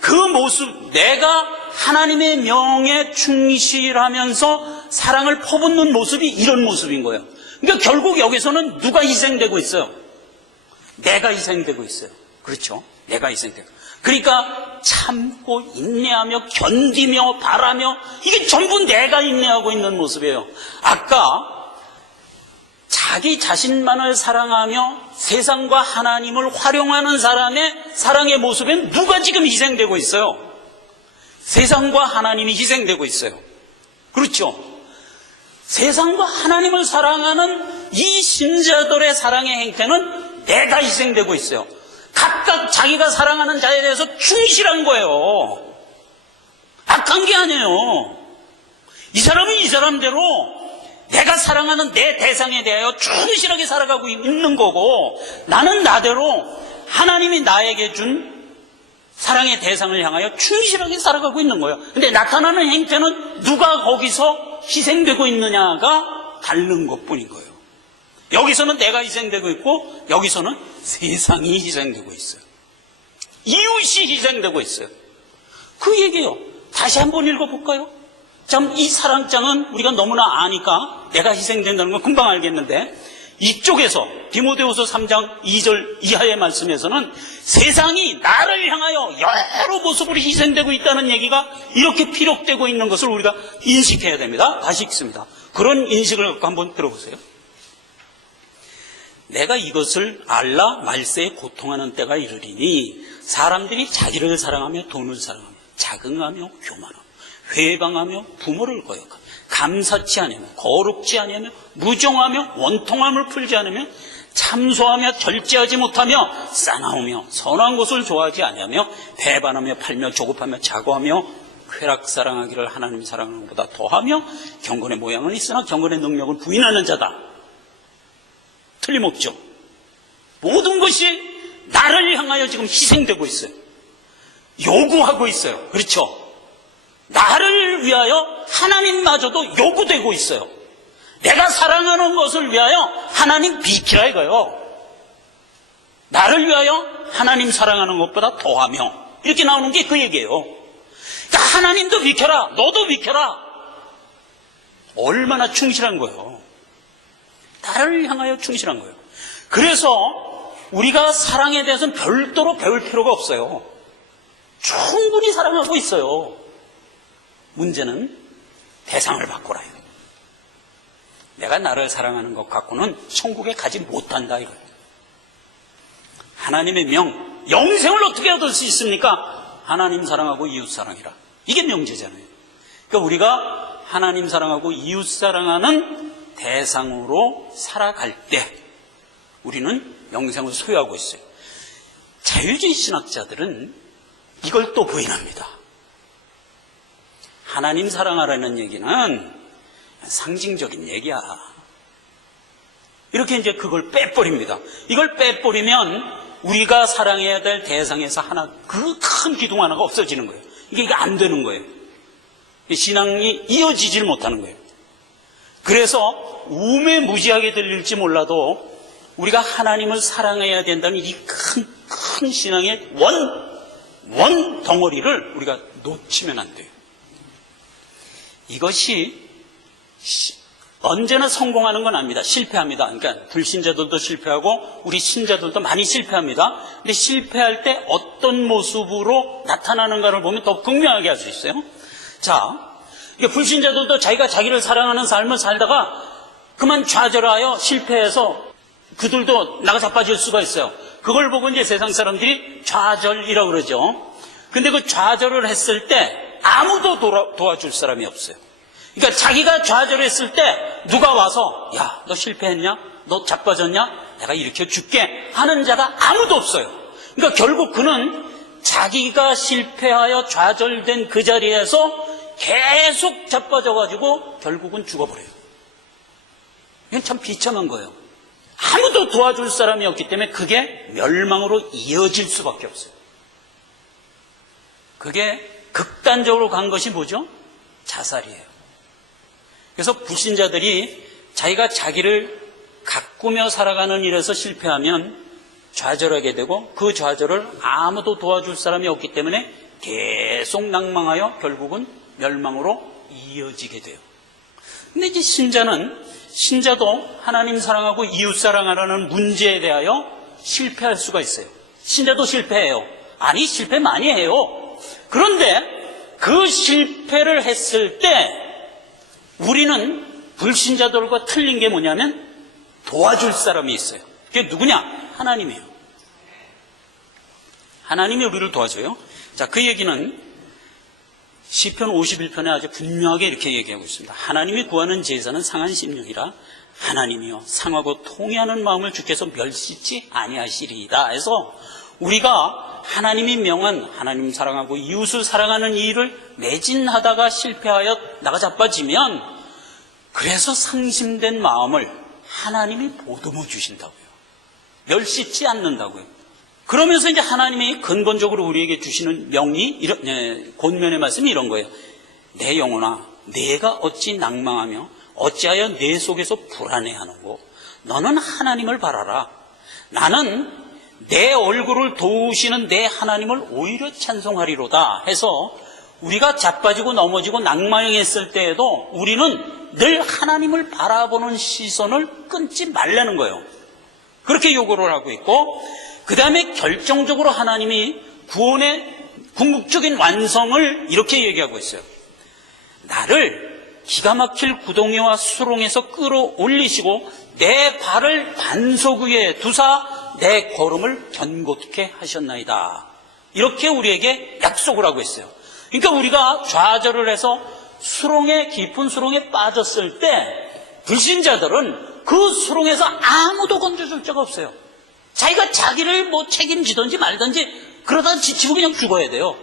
그 모습, 내가 하나님의 명에 충실하면서 사랑을 퍼붓는 모습이 이런 모습인 거예요. 그러니까 결국 여기서는 누가 희생되고 있어요? 내가 희생되고 있어요. 그렇죠? 내가 희생되고. 그러니까 참고 인내하며 견디며 바라며 이게 전부 내가 인내하고 있는 모습이에요. 아까 자기 자신만을 사랑하며 세상과 하나님을 활용하는 사람의 사랑의 모습엔 누가 지금 희생되고 있어요? 세상과 하나님이 희생되고 있어요. 그렇죠? 세상과 하나님을 사랑하는 이 신자들의 사랑의 행태는 내가 희생되고 있어요. 각각 자기가 사랑하는 자에 대해서 충실한 거예요. 악한 게 아니에요. 이 사람은 이 사람대로 내가 사랑하는 내 대상에 대하여 충실하게 살아가고 있는 거고, 나는 나대로 하나님이 나에게 준 사랑의 대상을 향하여 충실하게 살아가고 있는 거예요. 근데 나타나는 행태는 누가 거기서 희생되고 있느냐가 다른 것뿐인 거예요. 여기서는 내가 희생되고 있고, 여기서는 세상이 희생되고 있어요. 이웃이 희생되고 있어요. 그 얘기예요. 다시 한번 읽어볼까요? 참, 이 사랑장은 우리가 너무나 아니까 내가 희생된다는 건 금방 알겠는데, 이쪽에서 디모데후서 3장 2절 이하의 말씀에서는 세상이 나를 향하여 여러 모습으로 희생되고 있다는 얘기가 이렇게 피력되고 있는 것을 우리가 인식해야 됩니다. 다시 읽습니다. 그런 인식을 갖고 한번 들어보세요. 내가 이것을 알라 말세에 고통하는 때가 이르리니 사람들이 자기를 사랑하며 돈을 사랑하며 자긍하며 교만하며 회방하며 부모를 거역하며 감사치 아니하며 거룩지 아니하며 무정하며 원통함을 풀지 않으며 참소하며 절제하지 못하며 싸나우며 선한 것을 좋아하지 아니하며 배반하며 팔며 조급하며 자고하며 쾌락사랑하기를 하나님 사랑하는 것보다 더하며 경건의 모양은 있으나 경건의 능력을 부인하는 자다. 틀림없죠. 모든 것이 나를 향하여 지금 희생되고 있어요. 요구하고 있어요. 그렇죠? 나를 위하여 하나님마저도 요구되고 있어요. 내가 사랑하는 것을 위하여 하나님 비키라 이거예요. 나를 위하여 하나님 사랑하는 것보다 더하며, 이렇게 나오는 게 그 얘기예요. 그러니까 하나님도 비켜라, 너도 비켜라. 얼마나 충실한 거예요. 나를 향하여 충실한 거예요. 그래서 우리가 사랑에 대해서는 별도로 배울 필요가 없어요. 충분히 사랑하고 있어요. 문제는 대상을 바꾸라. 내가 나를 사랑하는 것 갖고는 천국에 가지 못한다 이거예요. 하나님의 명, 영생을 어떻게 얻을 수 있습니까? 하나님 사랑하고 이웃 사랑이라. 이게 명제잖아요. 그러니까 우리가 하나님 사랑하고 이웃 사랑하는 대상으로 살아갈 때 우리는 영생을 소유하고 있어요. 자유주의 신학자들은 이걸 또 부인합니다. 하나님 사랑하라는 얘기는 상징적인 얘기야. 이렇게 이제 그걸 빼버립니다. 이걸 빼버리면 우리가 사랑해야 될 대상에서 하나, 그 큰 기둥 하나가 없어지는 거예요. 이게 안 되는 거예요. 신앙이 이어지질 못하는 거예요. 그래서 우매무지하게 들릴지 몰라도 우리가 하나님을 사랑해야 된다는 이 큰 신앙의 원 덩어리를 우리가 놓치면 안 돼요. 이것이 언제나 성공하는 건 아닙니다. 실패합니다. 그러니까 불신자들도 실패하고 우리 신자들도 많이 실패합니다. 근데 실패할 때 어떤 모습으로 나타나는가를 보면 더 극명하게 할 수 있어요. 자, 불신자들도 자기가 자기를 사랑하는 삶을 살다가 그만 좌절하여 실패해서 그들도 나가 자빠질 수가 있어요. 그걸 보고 이제 세상 사람들이 좌절이라고 그러죠. 근데 그 좌절을 했을 때 아무도 도와줄 사람이 없어요. 그러니까 자기가 좌절했을 때 누가 와서 야, 너 실패했냐? 너 자빠졌냐? 내가 일으켜줄게 하는 자가 아무도 없어요. 그러니까 결국 그는 자기가 실패하여 좌절된 그 자리에서 계속 자빠져가지고 결국은 죽어버려요. 이건 참 비참한 거예요. 아무도 도와줄 사람이 없기 때문에 그게 멸망으로 이어질 수밖에 없어요. 그게 극단적으로 간 것이 뭐죠? 자살이에요. 그래서 불신자들이 자기가 자기를 가꾸며 살아가는 일에서 실패하면 좌절하게 되고 그 좌절을 아무도 도와줄 사람이 없기 때문에 계속 낭망하여 결국은 멸망으로 이어지게 돼요. 근데 이제 신자도 하나님 사랑하고 이웃 사랑하라는 문제에 대하여 실패할 수가 있어요. 신자도 실패해요. 아니, 실패 많이 해요. 그런데 그 실패를 했을 때 우리는 불신자들과 틀린 게 뭐냐면 도와줄 사람이 있어요. 그게 누구냐? 하나님이에요. 하나님이 우리를 도와줘요. 자, 그 얘기는 시편 51편에 아주 분명하게 이렇게 얘기하고 있습니다. 하나님이 구하는 제사는 상한 심령이라 하나님이여 상하고 통회하는 마음을 주께서 멸시치 아니하시리이다 해서 우리가 하나님이 명한 하나님 사랑하고 이웃을 사랑하는 이 일을 매진하다가 실패하여 나가 자빠지면 그래서 상심된 마음을 하나님이 보듬어 주신다고요. 멸시치 않는다고요. 그러면서 이제 하나님이 근본적으로 우리에게 주시는 명이 권면의 말씀이 이런 거예요. 내 영혼아 내가 어찌 낭망하며 어찌하여 내 속에서 불안해하는고 너는 하나님을 바라라. 나는 내 얼굴을 도우시는 내 하나님을 오히려 찬송하리로다 해서 우리가 자빠지고 넘어지고 낭망했을 때에도 우리는 늘 하나님을 바라보는 시선을 끊지 말라는 거예요. 그렇게 요구를 하고 있고 그 다음에 결정적으로 하나님이 구원의 궁극적인 완성을 이렇게 얘기하고 있어요. 나를 기가 막힐 구덩이와 수렁에서 끌어올리시고 내 발을 반석 위에 두사 내 걸음을 견고케 하셨나이다. 이렇게 우리에게 약속을 하고 있어요. 그러니까 우리가 좌절을 해서 깊은 수렁에 빠졌을 때 불신자들은 그 수렁에서 아무도 건져줄 자가 없어요. 자기가 자기를 책임지든지 말든지 그러다 지치고 그냥 죽어야 돼요.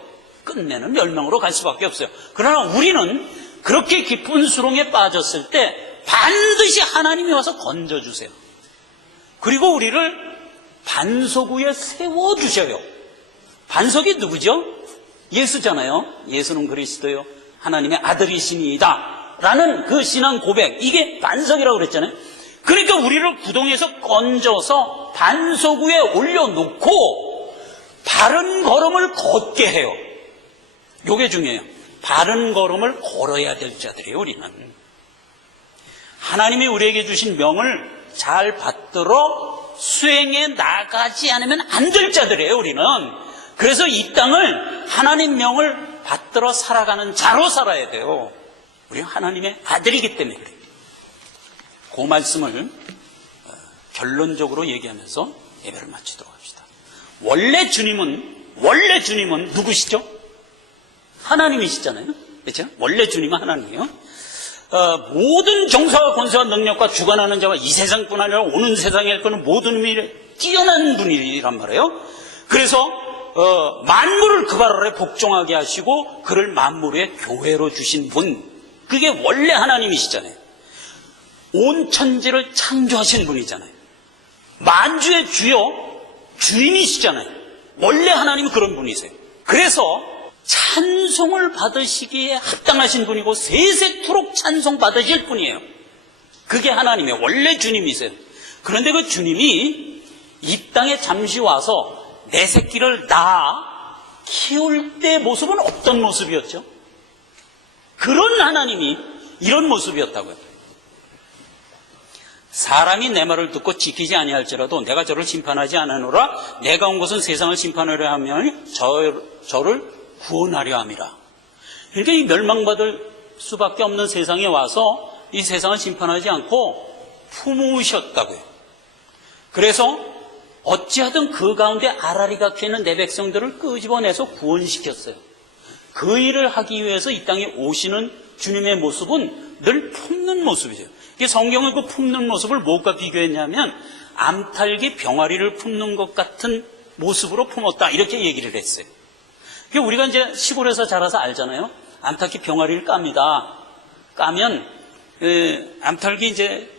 끝내는 멸망으로 갈 수밖에 없어요. 그러나 우리는 그렇게 깊은 수렁에 빠졌을 때 반드시 하나님이 와서 건져주세요. 그리고 우리를 반석 위에 세워주셔요. 반석이 누구죠? 예수잖아요. 예수는 그리스도요 하나님의 아들이시니이다 라는 그 신앙 고백, 이게 반석이라고 그랬잖아요. 그러니까 우리를 구덩이에서 건져서 반석 위에 올려놓고 바른 걸음을 걷게 해요. 이게 중요해요. 바른 걸음을 걸어야 될 자들이에요. 우리는 하나님이 우리에게 주신 명을 잘 받들어 수행해 나가지 않으면 안 될 자들이에요. 우리는 그래서 이 땅을 하나님 명을 받들어 살아가는 자로 살아야 돼요. 우리는 하나님의 아들이기 때문에 그래요. 그 말씀을 결론적으로 얘기하면서 예배를 마치도록 합시다. 원래 주님은 누구시죠? 하나님이시잖아요. 그렇죠? 원래 주님은 하나님이에요. 모든 정사와 권세와 능력과 주관하는 자와 이 세상뿐 아니라 오는 세상에 할 거는 모든 의미에 뛰어난 분이란 말이에요. 그래서 만물을 그 발 아래 복종하게 하시고 그를 만물의 교회로 주신 분, 그게 원래 하나님이시잖아요. 온 천지를 창조하신 분이잖아요. 만주의 주인이시잖아요. 원래 하나님은 그런 분이세요. 그래서 찬송을 받으시기에 합당하신 분이고 세세토록 찬송 받으실 분이에요. 그게 하나님의 원래 주님이세요. 그런데 그 주님이 이 땅에 잠시 와서 내 새끼를 낳아 키울 때 모습은 어떤 모습이었죠? 그런 하나님이 이런 모습이었다고요. 사람이 내 말을 듣고 지키지 아니할지라도 내가 저를 심판하지 않으노라. 내가 온 것은 세상을 심판하려 하면 저를 구원하려 함이라. 그러니까 이 멸망받을 수밖에 없는 세상에 와서 이 세상을 심판하지 않고 품으셨다고요. 그래서 어찌하든 그 가운데 알알이 갇혀있는 내 백성들을 끄집어내서 구원시켰어요. 그 일을 하기 위해서 이 땅에 오시는 주님의 모습은 늘 품는 모습이죠. 성경은 그 품는 모습을 무엇과 비교했냐면 암탉이 병아리를 품는 것 같은 모습으로 품었다, 이렇게 얘기를 했어요. 우리가 이제 시골에서 자라서 알잖아요. 암탉이 병아리를 깝니다. 까면 암탉이 이제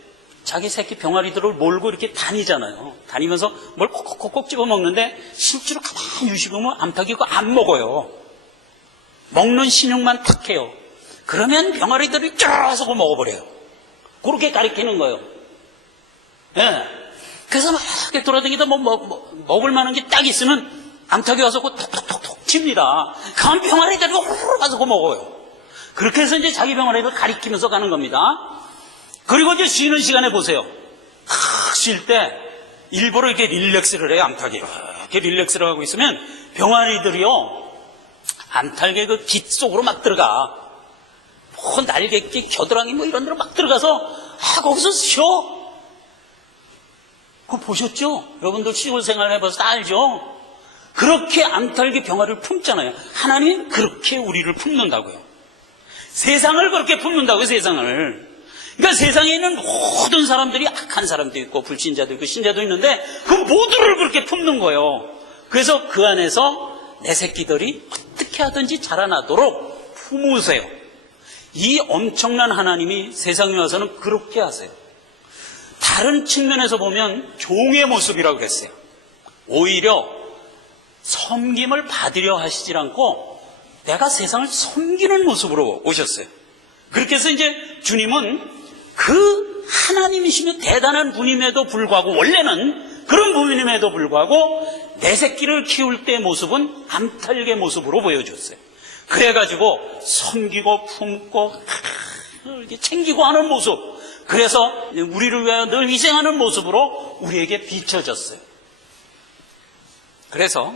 자기 새끼 병아리들을 몰고 이렇게 다니잖아요. 다니면서 뭘 콕콕콕 집어 먹는데 실제로 가만히 유식으면 암탉이 그거 안 먹어요. 먹는 신용만 탁 해요. 그러면 병아리들이 쫙 서고 먹어버려요. 그렇게 가리키는 거예요. 예. 그래서 막 이렇게 돌아다니다 먹을 만한 게 딱 있으면 암탉이 와서 그 톡톡톡톡 칩니다. 그럼 병아리들이 호로록 가서 먹어요. 그렇게 해서 이제 자기 병아리를 가리키면서 가는 겁니다. 그리고 이제 쉬는 시간에 보세요. 쉴 때 일부러 이렇게 릴렉스를 해요. 암탉이 이렇게 릴렉스를 하고 있으면 병아리들이요 암탉의 그 깃 속으로 막 들어가. 날개끼, 겨드랑이 이런 데로 막 들어가서 거기서 쉬어. 그거 보셨죠? 여러분들 시골 생활 해봐서 다 알죠? 그렇게 암탈계 병화를 품잖아요. 하나님 그렇게 우리를 품는다고요. 세상을 그렇게 품는다고요, 세상을. 그러니까 세상에 있는 모든 사람들이 악한 사람도 있고 불신자도 있고 신자도 있는데 그 모두를 그렇게 품는 거예요. 그래서 그 안에서 내 새끼들이 어떻게 하든지 자라나도록 품으세요. 이 엄청난 하나님이 세상에 와서는 그렇게 하세요. 다른 측면에서 보면 종의 모습이라고 그랬어요. 오히려 섬김을 받으려 하시질 않고 내가 세상을 섬기는 모습으로 오셨어요. 그렇게 해서 이제 주님은 그 하나님이시며 대단한 분임에도 불구하고, 원래는 그런 분임에도 불구하고 내 새끼를 키울 때 모습은 암탈계 모습으로 보여줬어요. 그래가지고 섬기고 품고 이렇게 챙기고 하는 모습, 그래서 우리를 위하여 늘 희생하는 모습으로 우리에게 비춰졌어요. 그래서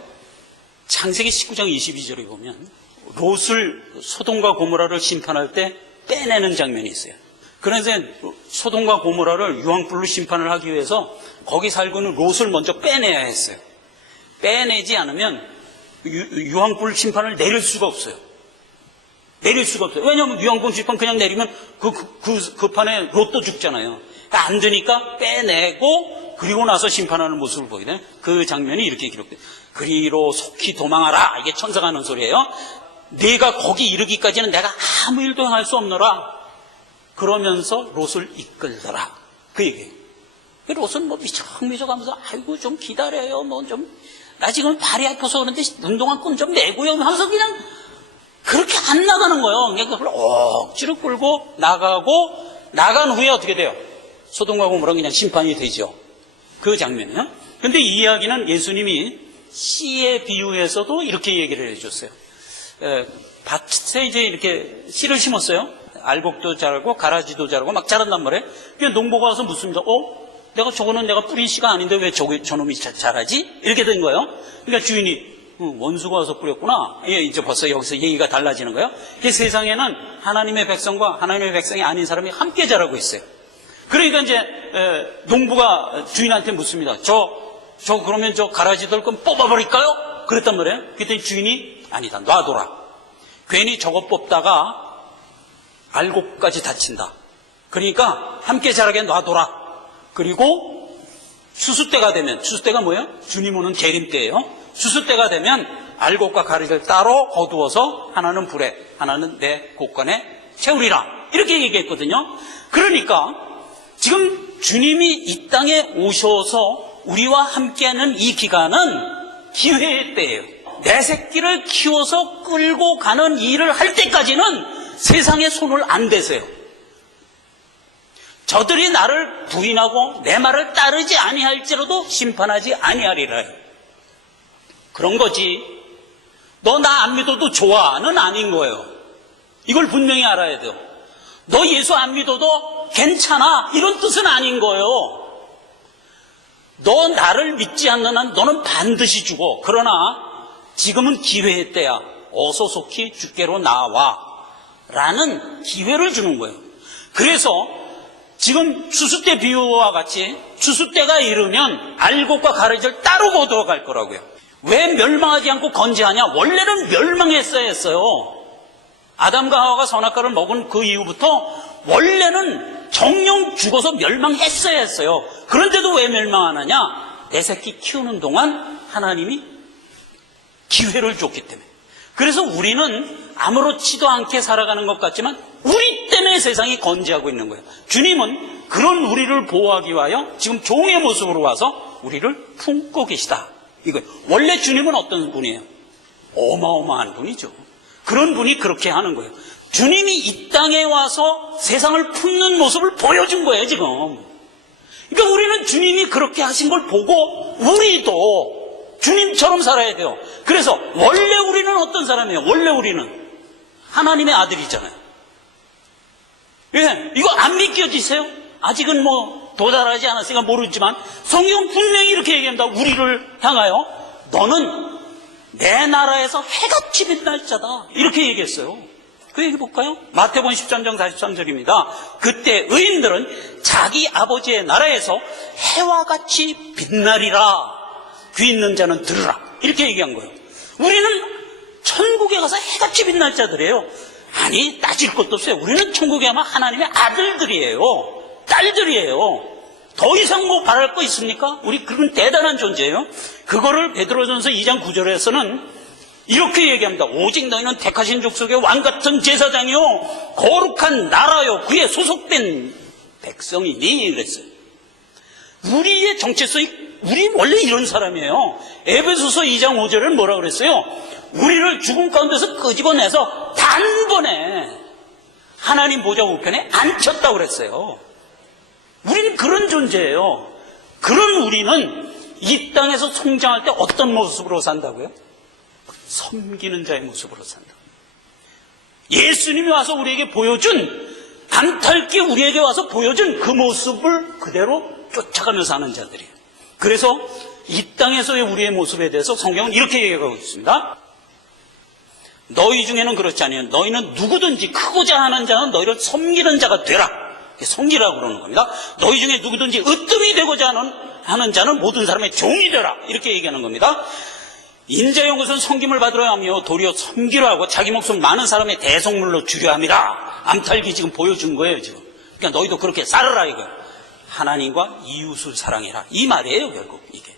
창세기 19장 22절에 보면 롯을 소돔과 고모라를 심판할 때 빼내는 장면이 있어요. 그래서 소돔과 고모라를 유황불로 심판을 하기 위해서 거기 살고 있는 롯을 먼저 빼내야 했어요. 빼내지 않으면 유황불 심판을 내릴 수가 없어요. 내릴 수가 없어요. 왜냐하면 유황불 심판 그냥 내리면 그 판에 롯도 죽잖아요. 그러니까 안 되니까 빼내고 그리고 나서 심판하는 모습을 보게 되는 그 장면이 이렇게 기록돼요. 그리로 속히 도망하라. 이게 천사가 하는 소리예요. 네가 거기 이르기까지는 내가 아무 일도 할 수 없노라. 그러면서 롯을 이끌더라. 그 얘기예요. 롯은 뭐 미적미적 하면서 아이고 좀 기다려요. 뭐 좀 나 지금 발이 아파서 그런데 운동화 끈 좀 내고요. 하면서 그냥 그렇게 안 나가는 거예요. 그러니까 그걸 억지로 끌고 나가고 나간 후에 어떻게 돼요? 소돔과 고모라는 그냥 심판이 되죠. 그 장면이요. 근데 이 이야기는 예수님이 씨의 비유에서도 이렇게 얘기를 해줬어요. 밭에 이제 이렇게 씨를 심었어요. 알곡도 자라고 가라지도 자라고 막 자란단 말이에요. 그냥 농부가 와서 묻습니다. 저거는 내가 뿌린 씨가 아닌데 왜 저놈이 자라지? 이렇게 된 거예요. 그러니까 주인이 원수가 와서 뿌렸구나. 이제 벌써 여기서 얘기가 달라지는 거예요. 세상에는 하나님의 백성과 하나님의 백성이 아닌 사람이 함께 자라고 있어요. 그러니까 이제 농부가 주인한테 묻습니다. 그러면 저 가라지들 건 뽑아버릴까요? 그랬단 말이에요. 그랬더니 주인이 아니다, 놔둬라. 괜히 저거 뽑다가 알곡까지 다친다. 그러니까 함께 자라게 놔둬라. 그리고 추수때가 되면, 추수때가 뭐예요? 주님 오는 계림때예요. 추수때가 되면 알곡과 가리를 따로 거두어서 하나는 불에, 하나는 내 곳간에 채우리라. 이렇게 얘기했거든요. 그러니까 지금 주님이 이 땅에 오셔서 우리와 함께하는 이 기간은 기회의 때예요. 내 새끼를 키워서 끌고 가는 일을 할 때까지는 세상에 손을 안 대세요. 저들이 나를 부인하고 내 말을 따르지 아니할지라도 심판하지 아니하리라. 그런 거지. 너 나 안 믿어도 좋아는 아닌 거예요. 이걸 분명히 알아야 돼요. 너 예수 안 믿어도 괜찮아, 이런 뜻은 아닌 거예요. 너 나를 믿지 않는 한 너는 반드시 죽어. 그러나 지금은 기회의 때야. 어서 속히 주께로 나와 라는 기회를 주는 거예요. 그래서 지금 추수때 비유와 같이 추수때가 이르면 알곡과 가라지를 따로 거두어갈 거라고요. 왜 멸망하지 않고 건재하냐? 원래는 멸망했어야 했어요. 아담과 하와가 선악과를 먹은 그 이후부터 원래는 정령 죽어서 멸망했어야 했어요. 그런데도 왜 멸망 안 하냐? 내 새끼 키우는 동안 하나님이 기회를 줬기 때문에. 그래서 우리는 아무렇지도 않게 살아가는 것 같지만 우리 때문에 세상이 건재하고 있는 거예요. 주님은 그런 우리를 보호하기 위하여 지금 종의 모습으로 와서 우리를 품고 계시다. 이거예요. 원래 주님은 어떤 분이에요? 어마어마한 분이죠. 그런 분이 그렇게 하는 거예요. 주님이 이 땅에 와서 세상을 품는 모습을 보여준 거예요, 지금. 그러니까 우리는 주님이 그렇게 하신 걸 보고 우리도 주님처럼 살아야 돼요. 그래서 원래 우리는 어떤 사람이에요? 원래 우리는 하나님의 아들이잖아요. 예, 이거 안 믿겨지세요? 아직은 뭐 도달하지 않았으니까 모르지만 성경 분명히 이렇게 얘기합니다. 우리를 향하여 너는 내 나라에서 해같이 빛날 자다. 이렇게 얘기했어요. 그 얘기 볼까요? 마태복음 13장 43절입니다. 그때 의인들은 자기 아버지의 나라에서 해와 같이 빛나리라. 귀 있는 자는 들으라. 이렇게 얘기한 거예요. 우리는 천국에 가서 해같이 빛날 자들이에요. 아니, 따질 것도 없어요. 우리는 천국에 가면 하나님의 아들들이에요. 딸들이에요. 더 이상 뭐 바랄 거 있습니까? 우리 그런 대단한 존재예요. 그거를 베드로전서 2장 9절에서는 이렇게 얘기합니다. 오직 너희는 택하신 족속의 왕같은 제사장이요 거룩한 나라요 그에 소속된 백성이니 그랬어요. 우리의 정체성이 우리 원래 이런 사람이에요. 에베소서 2장 5절은 뭐라 그랬어요? 우리를 죽음 가운데서 끄집어내서 단번에 하나님 보좌 우편에 앉혔다고 그랬어요. 우리는 그런 존재예요. 그런 우리는 이 땅에서 성장할 때 어떤 모습으로 산다고요? 섬기는 자의 모습으로 산다. 예수님이 와서 우리에게 보여준, 담탈게 우리에게 와서 보여준 그 모습을 그대로 쫓아가며 사는 자들이에요. 그래서 이 땅에서의 우리의 모습에 대해서 성경은 이렇게 얘기하고 있습니다. 너희 중에는 그렇지 아니에요. 너희는 누구든지 크고자 하는 자는 너희를 섬기는 자가 되라. 섬기라고 그러는 겁니다. 너희 중에 누구든지 으뜸이 되고자 하는 자는 모든 사람의 종이 되라. 이렇게 얘기하는 겁니다. 인자의 것은 섬김을 받으려 하며 도리어 섬기려 하고 자기 목숨 많은 사람의 대속물로 주려 함이라. 암탈기 지금 보여준 거예요 지금. 그러니까 너희도 그렇게 살아라 이거예요. 하나님과 이웃을 사랑해라 이 말이에요 결국 이게.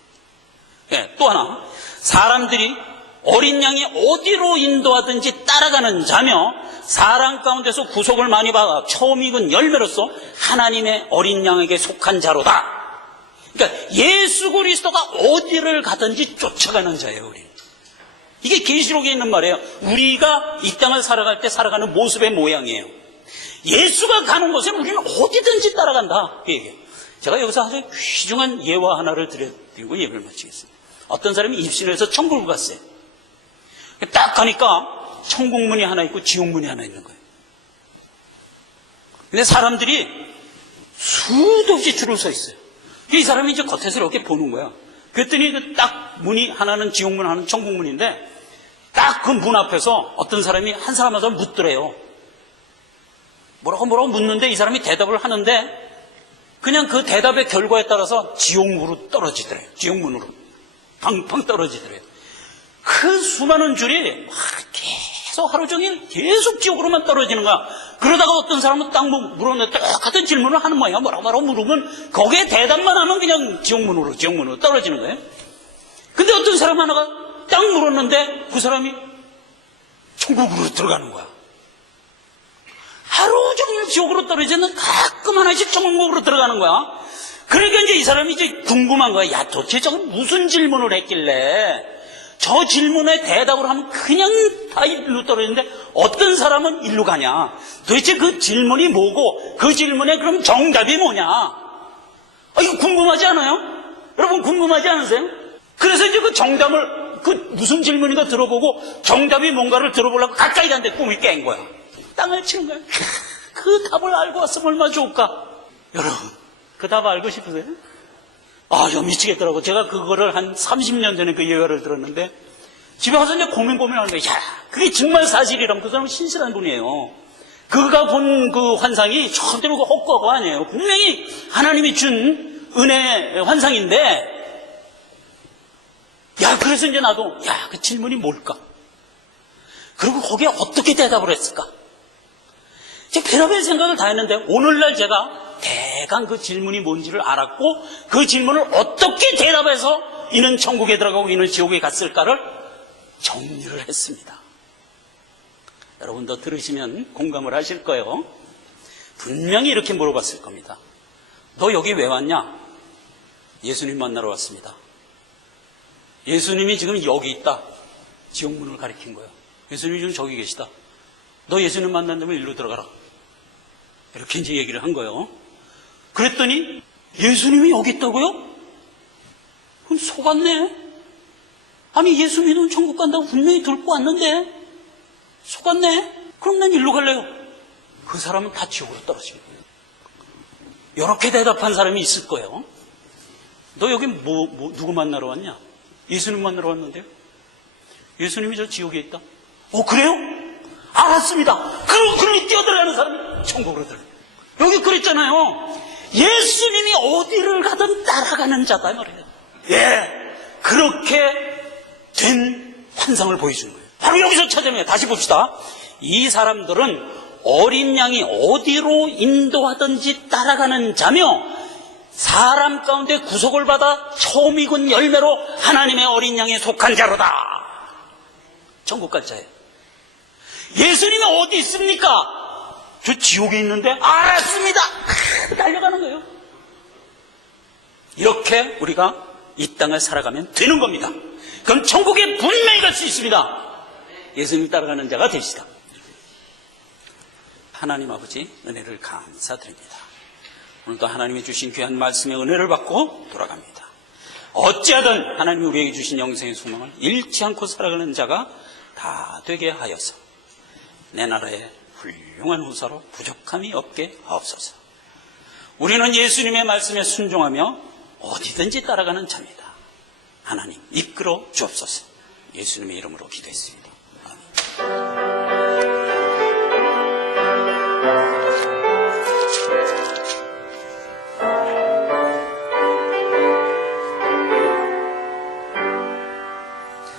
네, 또 하나 사람들이 어린 양이 어디로 인도하든지 따라가는 자며 사랑 가운데서 구속을 많이 받아 처음 익은 열매로서 하나님의 어린 양에게 속한 자로다. 그러니까 예수 그리스도가 어디를 가든지 쫓아가는 자예요 우리는. 이게 계시록에 있는 말이에요. 우리가 이 땅을 살아갈 때 살아가는 모습의 모양이에요. 예수가 가는 곳에 우리는 어디든지 따라간다 그 얘기예요. 제가 여기서 아주 귀중한 예화 하나를 드리고 예배를 마치겠습니다. 어떤 사람이 입신해서 천국을 갔어요. 딱 가니까 천국문이 하나 있고 지옥문이 하나 있는 거예요. 근데 사람들이 수도 없이 줄을 서 있어요. 이 사람이 이제 겉에서 이렇게 보는 거야. 그랬더니 그 딱 문이 하나는 지옥문 하나는 천국문인데 딱 그 문 앞에서 어떤 사람이 한 사람 한 사람 묻더래요. 뭐라고 묻는데 이 사람이 대답을 하는데 그냥 그 대답의 결과에 따라서 지옥문으로 떨어지더래요. 지옥문으로 팡팡 떨어지더래요. 그 수많은 줄이 계속 하루 종일 계속 지옥으로만 떨어지는 거야. 그러다가 어떤 사람은 딱 물었는데 똑같은 질문을 하는 모양이야. 뭐라고 물으면 거기에 대답만 하면 그냥 지옥문으로 떨어지는 거예요. 근데 어떤 사람 하나가 딱 물었는데 그 사람이 천국으로 들어가는 거야. 하루 종일 지옥으로 떨어지는 가끔 하나씩 천국으로 들어가는 거야. 그러니까 이제 이 사람이 이제 궁금한 거야. 야, 도대체 저건 무슨 질문을 했길래 저 질문에 대답을 하면 그냥 다 일로 떨어지는데 어떤 사람은 일로 가냐. 도대체 그 질문이 뭐고 그 질문에 그럼 정답이 뭐냐. 이거 궁금하지 않아요? 여러분 궁금하지 않으세요? 그래서 이제 그 정답을 그 무슨 질문인가 들어보고 정답이 뭔가를 들어보려고 가까이 갔는데 꿈이 깬 거야. 땅을 치는 거야. 그 답을 알고 왔으면 얼마나 좋을까. 여러분 그 답 알고 싶으세요? 저 미치겠더라고. 제가 그거를 한 30년 전에 그 예화를 들었는데 집에 가서 이제 고민하는 거예요. 야, 그게 정말 사실이라면 그 사람은 신실한 분이에요. 그가 본 그 환상이 절대로 그 헛거가 아니에요. 분명히 하나님이 준 은혜의 환상인데, 야, 그래서 이제 나도, 그 질문이 뭘까? 그리고 거기에 어떻게 대답을 했을까? 제가 별의별 생각을 다 했는데, 오늘날 제가 대강 그 질문이 뭔지를 알았고, 그 질문을 어떻게 대답해서 이는 천국에 들어가고 이는 지옥에 갔을까를 정리를 했습니다. 여러분도 들으시면 공감을 하실 거예요. 분명히 이렇게 물어봤을 겁니다. 너 여기 왜 왔냐? 예수님 만나러 왔습니다. 예수님이 지금 여기 있다. 지옥문을 가리킨 거예요. 예수님이 지금 저기 계시다. 너 예수님 만난다면 일로 들어가라. 이렇게 이제 얘기를 한 거예요. 그랬더니 예수님이 여기 있다고요? 그럼 속았네. 아니 예수 믿으면 천국 간다고 분명히 들고 왔는데 속았네. 그럼 난 일로 갈래요. 그 사람은 다 지옥으로 떨어집니다. 이렇게 대답한 사람이 있을 거예요. 너 여기 누구 만나러 왔냐? 예수님 만나러 왔는데요. 예수님이 저 지옥에 있다. 그래요? 알았습니다. 그럼 뛰어들어가는 사람이 천국으로 들어요. 여기 그랬잖아요. 예수님이 어디를 가든 따라가는 자다 말이에요. 그렇게 된 환상을 보여주는 거예요. 바로 여기서 찾아내요. 다시 봅시다. 이 사람들은 어린 양이 어디로 인도하든지 따라가는 자며 사람 가운데 구속을 받아 처음 익은 열매로 하나님의 어린 양에 속한 자로다. 천국 갈 자예요. 예수님이 어디 있습니까? 저 지옥에 있는데 알았습니다. 달려가는 거예요. 이렇게 우리가 이 땅을 살아가면 되는 겁니다. 그럼 천국에 분명히 갈 수 있습니다. 예수님 따라가는 자가 되시다. 하나님 아버지 은혜를 감사드립니다. 오늘도 하나님이 주신 귀한 말씀의 은혜를 받고 돌아갑니다. 어찌하든 하나님이 우리에게 주신 영생의 소망을 잃지 않고 살아가는 자가 다 되게 하여서 내 나라의 훌륭한 후사로 부족함이 없게 하옵소서. 우리는 예수님의 말씀에 순종하며 어디든지 따라가는 자입니다. 하나님 이끌어 주옵소서. 예수님의 이름으로 기도했습니다.